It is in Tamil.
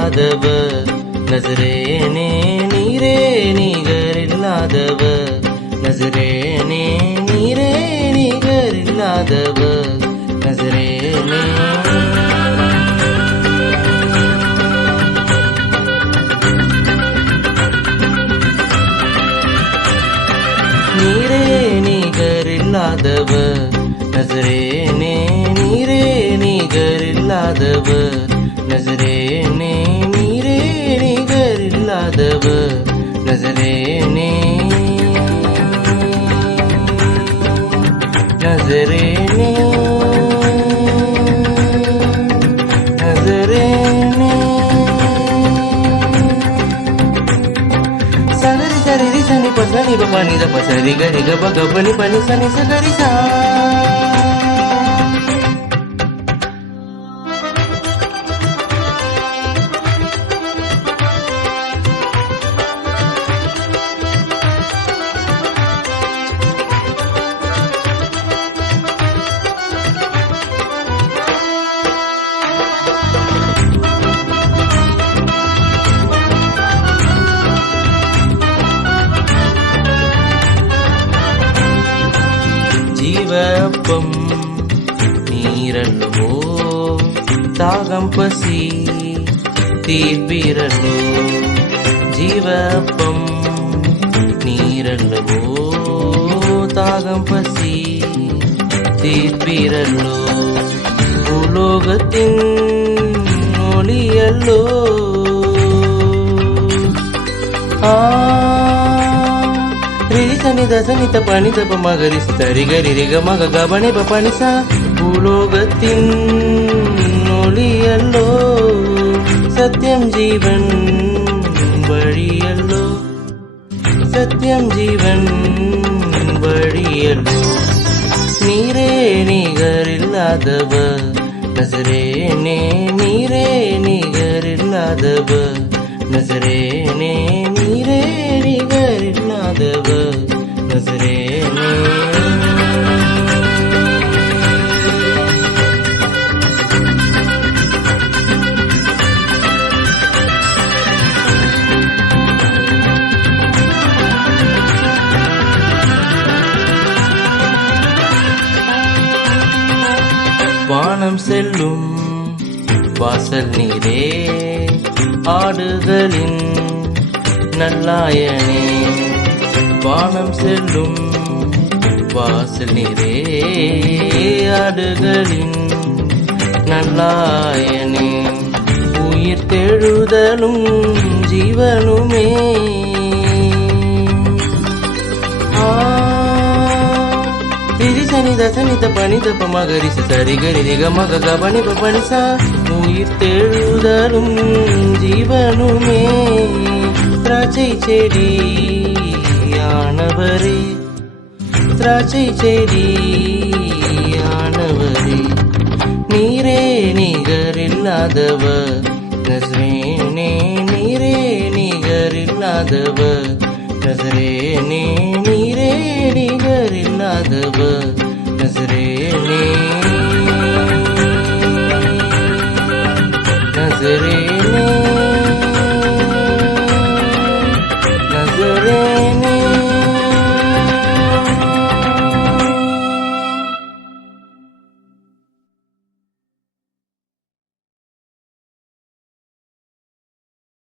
நிகரில்லாதவர் நசரேனே, நீரே நிகரில்லாதவர் நசரேனே, நீரே நிகரில்லாதவர் நசரேனே. நீரே நிகரில்லாதவர் நசரேனே, நீரே நிகரில்லாதவர் நசரேனே, நீரே நிகரில்லாதவர் நசரேனே. நசரேனே நசரேனே. சகரி சரி சனி பசனி பனி த பசரி கரி க பக பனி பனி சனி சகரி சா. ஜீவப்பம் நீரல்லவோ, தாகம் பசி தீர்ப்பீரல்லோ. ஜீவப்பம் நீரல்லவோ, தாகம் பசி தீர்ப்பீரல்லோ. பூலோகத்தின் ஒளியல்லோ. சனித சனித பனித மகரி தரி கரி ரிக மக கபனி பனிசா. பூலோகத்தின் ஒளியல்லோ, சத்தியம் ஜீவன் வழியல்லோ, சத்தியம் ஜீவன் வழியல்லோ. நீரே நிகரில்லாதவர் நசரேனே, நீரே நிகரில்லாதவர் நசரேனே, நீரே நிகரில்லாதவர் நசரேனே. வானம் செல்லும் வாசல் நீரே, ஆடுகளின் நல்லாயனே. வானம் செல்லும் வாசல் நீரே, ஆடுகளின் நல்லாயனே. உயிர் தெழுதலும் ஜீவனுமே. சனித சனித பனித மகரி சரி கரி ரிக மக கபனி பனிசா. உயிர் தெழுதலும் ஜீவனுமே. திராட்சை செடியானவரே, திராட்சை செடியானவரே. நீரே நிகரில்லாதவர் நசரேனே, நீரே நிகரில்லாதவர் நசரேனே, நீரே நிகரில்லாதவர் நசரேனே.